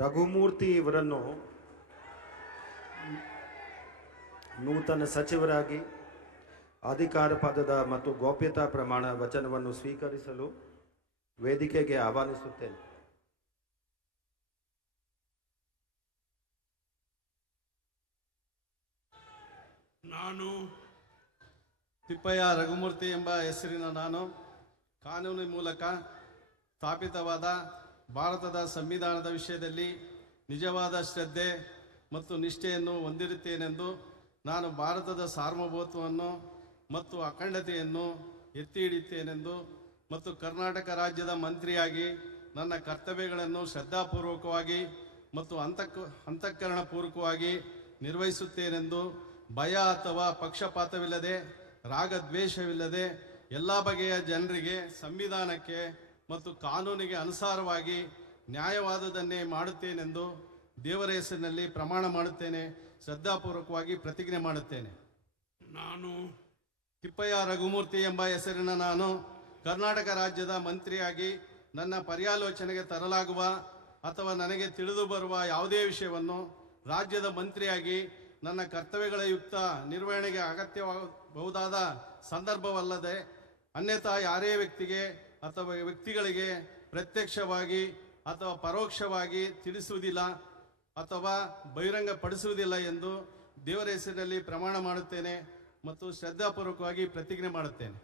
ರಘುಮೂರ್ತಿ ಇವರನ್ನು ನೂತನ ಸಚಿವರಾಗಿ ಅಧಿಕಾರ ಪದದ ಮತ್ತು ಗೌಪ್ಯತಾ ಪ್ರಮಾಣ ವಚನವನ್ನು ಸ್ವೀಕರಿಸಲು ವೇದಿಕೆಗೆ ಆಹ್ವಾನಿಸುತ್ತೇನೆ. ನಾನು ತಿಪ್ಪಯ್ಯ ರಘುಮೂರ್ತಿ ಎಂಬ ಹೆಸರಿನ ನಾನು ಕಾನೂನಿನ ಮೂಲಕ ಸ್ಥಾಪಿತವಾದ ಭಾರತದ ಸಂವಿಧಾನದ ವಿಷಯದಲ್ಲಿ ನಿಜವಾದ ಶ್ರದ್ಧೆ ಮತ್ತು ನಿಷ್ಠೆಯನ್ನು ಹೊಂದಿರುತ್ತೇನೆಂದು ನಾನು ಭಾರತದ ಸಾರ್ವಭೌಮತ್ವವನ್ನು ಮತ್ತು ಅಖಂಡತೆಯನ್ನು ಎತ್ತಿ ಹಿಡಿಯುತ್ತೇನೆಂದು ಮತ್ತು ಕರ್ನಾಟಕ ರಾಜ್ಯದ ಮಂತ್ರಿಯಾಗಿ ನನ್ನ ಕರ್ತವ್ಯಗಳನ್ನು ಶ್ರದ್ಧಾಪೂರ್ವಕವಾಗಿ ಮತ್ತು ಅಂತಃಕರಣಪೂರ್ವಕವಾಗಿ ನಿರ್ವಹಿಸುತ್ತೇನೆಂದು ಭಯ ಅಥವಾ ಪಕ್ಷಪಾತವಿಲ್ಲದೆ ರಾಗದ್ವೇಷವಿಲ್ಲದೆ ಎಲ್ಲ ಬಗೆಯ ಜನರಿಗೆ ಸಂವಿಧಾನಕ್ಕೆ ಮತ್ತು ಕಾನೂನಿಗೆ ಅನುಸಾರವಾಗಿ ನ್ಯಾಯವಾದುದನ್ನೇ ಮಾಡುತ್ತೇನೆಂದು ದೇವರ ಹೆಸರಿನಲ್ಲಿ ಪ್ರಮಾಣ ಮಾಡುತ್ತೇನೆ. ಶ್ರದ್ಧಾಪೂರ್ವಕವಾಗಿ ಪ್ರತಿಜ್ಞೆ ಮಾಡುತ್ತೇನೆ. ನಾನು ತಿಪ್ಪಯ್ಯ ರಘುಮೂರ್ತಿ ಎಂಬ ಹೆಸರಿನ ನಾನು ಕರ್ನಾಟಕ ರಾಜ್ಯದ ಮಂತ್ರಿಯಾಗಿ ನನ್ನ ಪರ್ಯಾಲೋಚನೆಗೆ ತರಲಾಗುವ ಅಥವಾ ನನಗೆ ತಿಳಿದು ಬರುವ ಯಾವುದೇ ವಿಷಯವನ್ನು ರಾಜ್ಯದ ಮಂತ್ರಿಯಾಗಿ ನನ್ನ ಕರ್ತವ್ಯಗಳ ಯುಕ್ತ ನಿರ್ವಹಣೆಗೆ ಅಗತ್ಯವಾಗಬಹುದಾದ ಸಂದರ್ಭವಲ್ಲದೆ ಅನ್ಯಥಾ ಯಾರೇ ವ್ಯಕ್ತಿಗೆ ಅಥವಾ ವ್ಯಕ್ತಿಗಳಿಗೆ ಪ್ರತ್ಯಕ್ಷವಾಗಿ ಅಥವಾ ಪರೋಕ್ಷವಾಗಿ ತಿಳಿಸುವುದಿಲ್ಲ ಅಥವಾ ಬಹಿರಂಗಪಡಿಸುವುದಿಲ್ಲ ಎಂದು ದೇವರ ಹೆಸರಿನಲ್ಲಿ ಪ್ರಮಾಣ ಮಾಡುತ್ತೇನೆ ಮತ್ತು ಶ್ರದ್ಧಾಪೂರ್ವಕವಾಗಿ ಪ್ರತಿಜ್ಞೆ ಮಾಡುತ್ತೇನೆ.